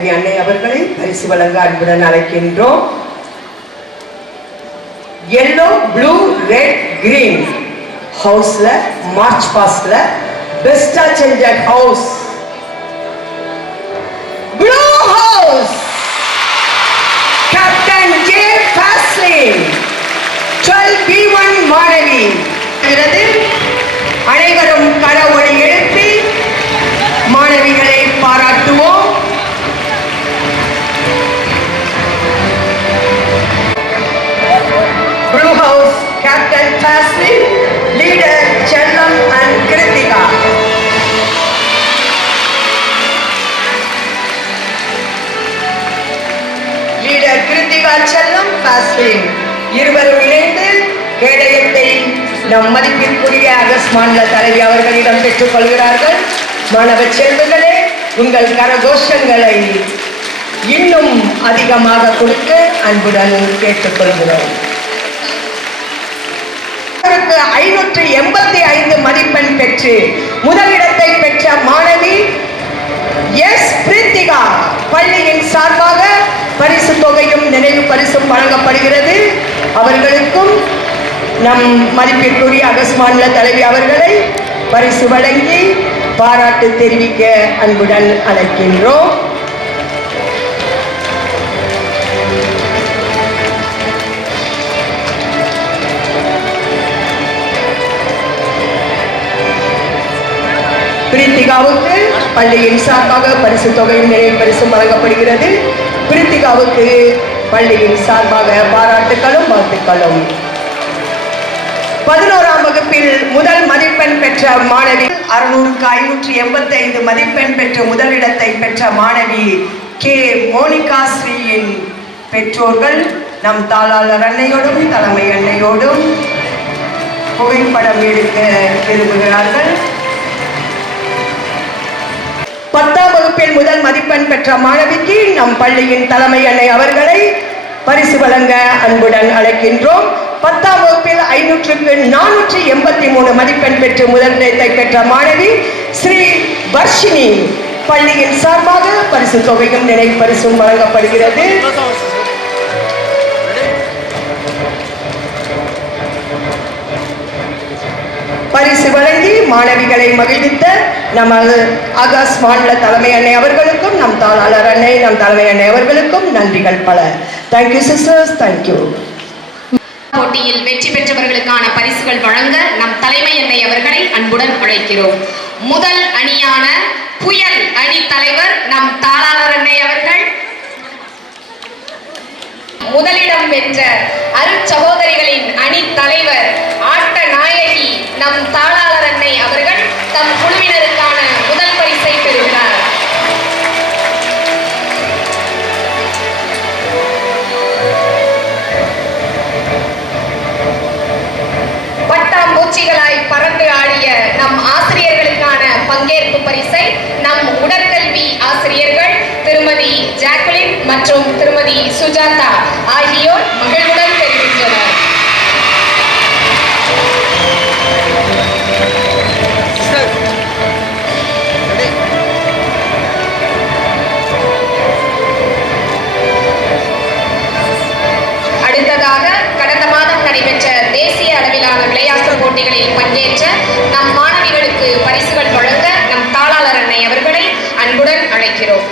அன்னை அவர்களை பரிசு வழங்க அன்புடன் அழைக்கின்றோம். yellow, blue, red, green ஹவுஸ்ல மார்ச் பாஸ்ட்ல best attended house blue house captain J Faslin 12B1 மாணவி அனைவரும் கரவொலி எழுப்பி மாணவிகளை பாராட்டுவோம். Blue House, Captain Faslin, leader Chellam and Kritika. Leader Kritika Chellam, Faslin. இருவரும் இணைந்து கேடயத்தை நம் மதிப்பிற்குரிய ஆகஸ்ட் மாநில தலைவி அவர்களிடம் பெற்றுக் கொள்கிறார்கள். மாணவ செல்வங்களே, உங்கள் கரகோஷங்களை இன்னும் அதிகமாக கொடுக்க அன்புடன் கேட்டுக்கொள்கிறோம். 585 மதிப்பெண் பெற்று முதலிடத்தை பெற்ற மாணவி எஸ் பிரித்திகா பள்ளியின் சார்பாக பரிசு தொகையும் நினைவு பரிசும் வழங்கப்படுகிறது. அவர்களுக்கும் நம் மதிப்பிற்குரிய ஆகஸ்ட் மாநில தலைவி அவர்களை பரிசு வழங்கி பாராட்டு தெரிவிக்க அன்புடன் அழைக்கின்றோம். பிரித்திகாவுக்கு பள்ளியின் சார்பாக பரிசு தொகையும் நிறைவு பரிசும் வழங்கப்படுகிறது. பிரித்திகாவுக்கு பள்ளியின் சார்பாக பாராட்டுகளும் வாழ்த்துக்களும். 11ஆம் வகுப்பில் முதல் மதிப்பெண் பெற்ற மாணவி 600க்கு 585 மதிப்பெண் பெற்று முதலிடத்தை பெற்ற மாணவி கே மோனிகா ஸ்ரீயின் பெற்றோர்கள் நம் தாளாளர் அன்னையோடும் தலைமை அன்னையோடும் புகைப்படம் எடுக்க விரும்புகிறார்கள். 10ஆம் வகுப்பில் முதல் மதிப்பெண் பெற்ற மாணவிக்கு நம் பள்ளியின் தலைமை அன்னை அவர்களை பரிசு வழங்க அன்புடன் அழைக்கின்றோம். 10ஆம் வகுப்பில் 500க்கு 483 மதிப்பெண் பெற்று முதலிடத்தை பெற்ற மாணவி ஸ்ரீ வர்ஷினி பள்ளியின் சார்பாக பரிசு தொகையும் நினைவு பரிசும் வழங்கப்படுகிறது. பரிசு வழங்கி மாணவிகளை மகிழ்வித்த நமது ஆகஸ்ட் மாநில தலைமை அன்னை அவர்களுக்கும் நம் தாளாளர் அன்னை நம் தலைமை அன்னை அவர்களுக்கும் நன்றிகள் பல. Thank you sisters, thank you. போட்டியில் வெற்றி பெற்றவர்களுக்கான பரிசுகள் வழங்க நம் தலைமை அன்னை அவர்களை அன்புடன் அழைக்கிறோம். முதல் அணியான புயல் அணி தலைவர் நம் தாளாளர் அன்னை அவர்கள், முதலிடம் வென்ற அருட்சகோதரிகளின் அணி தலைவர் ஆட்ட நாயகி நம் தாளாளர் அன்னை அவர்கள் தம் குழுவினருக்கான முதல் பரிசை பெறுகிறார். பட்டாம்பூச்சிகளாய் பறந்து ஆடிய நம் ஆசிரியர்களுக்கான பங்கேற்பு பரிசை நம் உடற்கல்வி ஆசிரியர்கள் திருமதி ஜாக்குலின் மற்றும் திருமதி சுஜாதா ஆகியோர் மகிழ்வுடன் தெரிவித்தனர். அடுத்ததாக கடந்த மாதம் நடைபெற்ற தேசிய அளவிலான விளையாட்டு போட்டிகளில் பங்கேற்ற நம் மாணவிகளுக்கு பரிசுகள் வழங்க நம் தாளாளர் அன்னை அவர்களை அன்புடன் அழைக்கிறோம்.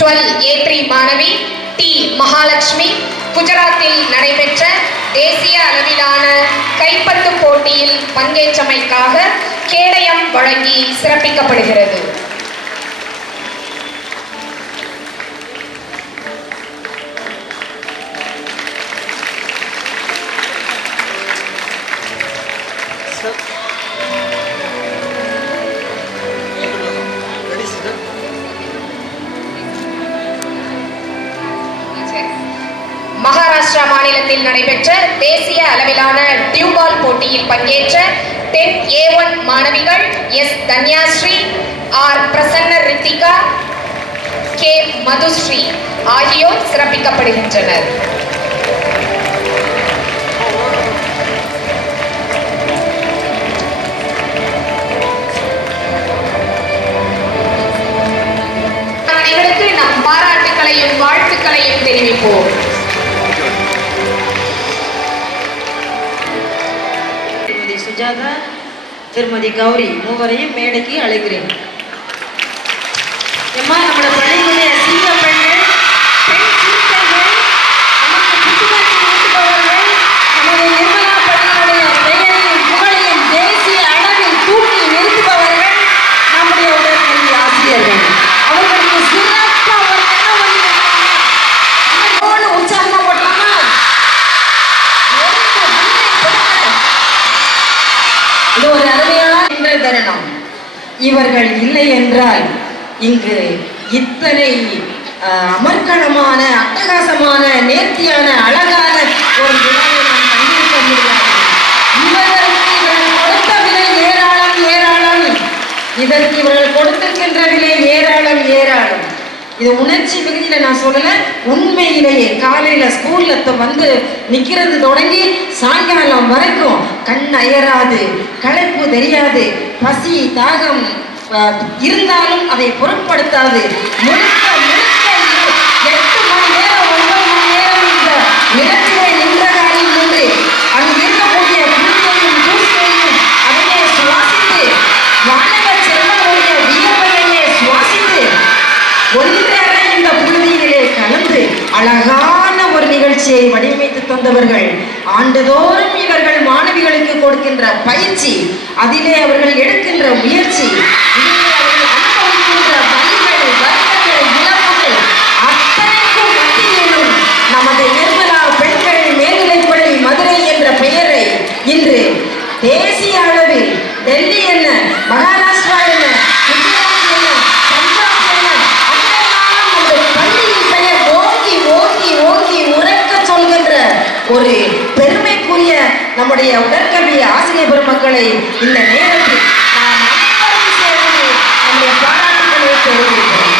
12A3 மாணவி டி மகாலட்சுமி குஜராத்தில் நடைபெற்ற தேசிய அளவிலான கைப்பந்து போட்டியில் பங்கேற்றமைக்காக கேடயம் வழங்கி சிறப்பிக்கப்படுகிறது. மகாராஷ்டிரா மாநிலத்தில் நடைபெற்ற தேசிய அளவிலான டியூபால் போட்டியில் பங்கேற்ற 10A1 மாணவிகள் S Dhanyashree, R Prasanna Rithika, K Madhushree ஆகியோர் சிறப்பிக்கப்படுகின்றனர். அழைப்போம். திருமதி சுஜாதா, திருமதி கௌரி மூவரையும் மேடைக்கு அழைக்கிறேன். எம்மா, நம்மளோட பள்ளியினுடைய சிங்க பெண்கள், பெண் சிறுத்தைகள், நமக்கு புத்துணர்ச்சி ஊட்டுபவர்கள், நமது நிர்மலா பள்ளியினுடைய பெயரையும் புகழையும் தேசிய அளவில் தூக்கி நிறுத்துபவர்கள் நம்முடைய உடற்கல்வி ஆசிரியர்கள். அவர்களுக்கு சிறப்பா ஒரு உற்சாகமா போட்டாங்க. இது ஒரு அருமையான தருணம். இவர்கள் இல்லை என்றால் இங்கு இத்தனை அமர்க்களமான, அட்டகாசமான, நேர்த்தியான, அழகான ஒரு விழாவை நாம் கண்டிருக்க முடியாது. இவர்களுக்கு இவர்கள் கொடுத்த விலை ஏராளம் ஏராளம். இதற்கு இவர்கள் கொடுத்திருக்கின்ற விலை ஏராளம் ஏராளம். இது உணர்ச்சி மிகுதியில நான் சொல்லல, உண்மையிலேயே காலையில ஸ்கூல்ல வந்து நிக்கிறது தொடங்கி சாயங்காலம் வரைக்கும் கண் அயராது, களைப்பு தெரியாது, பசி தாகம் இருந்தாலும் அதை பொருட்படுத்தாது. முழுக்க முழுக்க 8 மணி நேரம் 9 மணி நேரம் இந்த நிலத்திலே நின்ற காலில் நின்று அங்கு இருக்கக்கூடிய புழுக்கையும் தூசியையும் அதையே சுவாசித்து, மாணவ செல்வங்களுடைய வியர்வையே சுவாசித்து, ஒன்றரை இந்த புழுதியிலே கலந்து அழகான ஒரு நிகழ்ச்சியை வடிவமைத்து தந்தவர்கள். ஆண்டுதோறும் இவர்கள் மாணவிகளுக்கு கொடுக்கின்ற பயிற்சி, அதிலே அவர்கள் எடுக்கின்ற முயற்சி, இதிலே அவர்கள் அனுபவிக்கின்ற வலிகள், வருத்தங்கள், இழப்புகள் அத்தனைக்கும் மத்தியிலும் நமது நிர்மலா பெண்கள் மேல்நிலைப்பள்ளி மதுரை என்ற பெயரை இன்று தேசிய அளவில் டெல்லி என்ன, மகாராஷ்டிரா என்ன, குஜராத் என்ன, பஞ்சாப் என்ன, அங்கெல்லாம் அந்த பள்ளியின் பெயர் ஓங்கி ஓங்கி ஓங்கி உரைக்க சொல்கின்ற ஒரு பெருமைக்குரிய நம்முடைய உடற்கல்வி ஆசிரியர் பெருமக்களை இந்த நேரத்தில் நாம் அனைவரும் சேர்ந்து நம்முடைய பாராட்டுக்களை தெரிவிக்கிறோம்.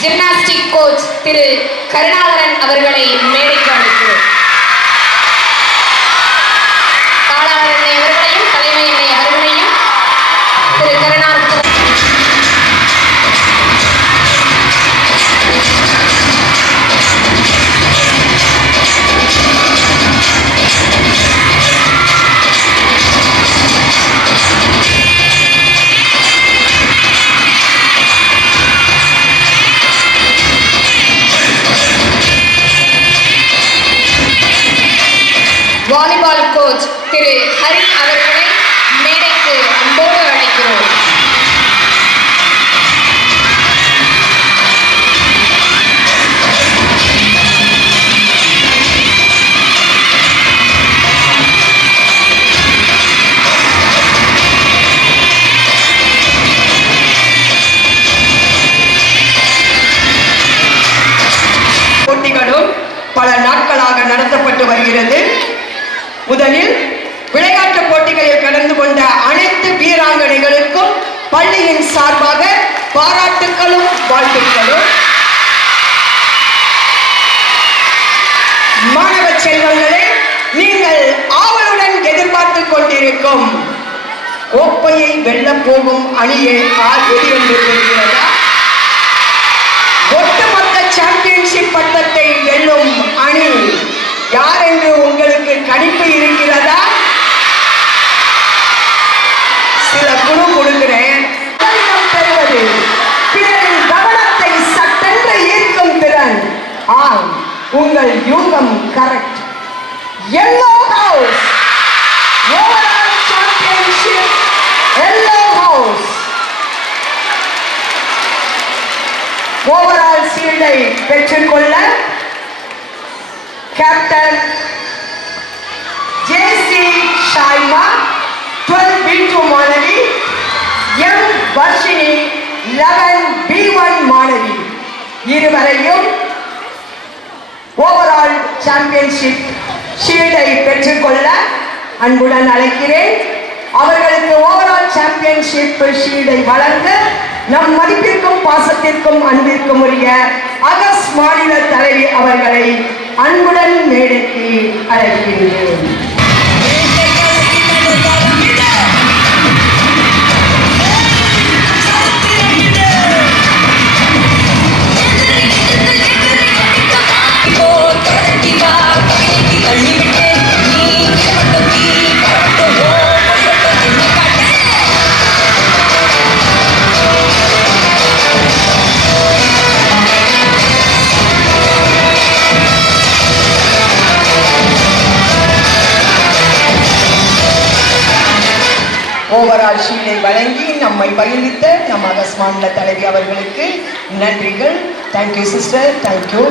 ஜிம்னாஸ்டிக் கோச் திரு கருணாகரன் அவர்களை மேடைக்கு அழைக்கிறோம். தாளாளர் அன்னை அவர்களையும் தலைமை அன்னை அவர்களையும் திரு கருணாகரன் வாலிபால் கோச் திரு ஹரி அவர்களை மேடைக்கு அன்போடு அழைக்கிறோம். போட்டிகளும் பல நாட்களாக நடத்தப்பட்டு வருகிறது. முதலில் விளையாட்டு போட்டிகளில் கலந்து கொண்ட அனைத்து வீராங்கனைகளுக்கும் பள்ளியின் சார்பாக பாராட்டுக்களும் வாழ்த்துக்களும். மாணவ செல்வங்களே, நீங்கள் ஆவலுடன் எதிர்பார்த்து கொண்டிருக்கும் கோப்பையை வெல்லப் போகும் அணியை எது என்று தெரிகிறதா? ஒட்டுமொத்த சாம்பியன்ஷிப் பட்டத்தை வெல்லும் அணி யார் என்று உங்களுக்கு கணிப்பு இருக்கிறதா? உங்கள் யூகம் correct. Yellow house overall championship. Yellow house overall ஷீல்டை பெற்றுக்கொள்ள கேப்டன் ஜேசி ஷாய்மா 12B2 மாணவி, எம் வர்ஷினி 11B1 மாணவி இருவரையும் ஓவரால் சாம்பியன்ஷிப் ஷீல்டை பெற்றுக்கொள்ள அன்புடன் அழைக்கிறேன். அவர்களுக்கு ஓவரால் சாம்பியன்ஷிப் ஷீல்டை வழங்க நம் மதிப்பிற்கும் பாசத்திற்கும் அன்பிற்கும் உரிய அகஸ் மாநில தலைவி அவர்களை அன்புடன் மேடைக்கு அழைக்கின்றேன். ஓவரால் ஷீல்டை வழங்கி நம்மை பகிர்வித்த நம் அகஸ் மாநில தலைவி அவர்களுக்கு நன்றிகள். Thank you sister, thank you.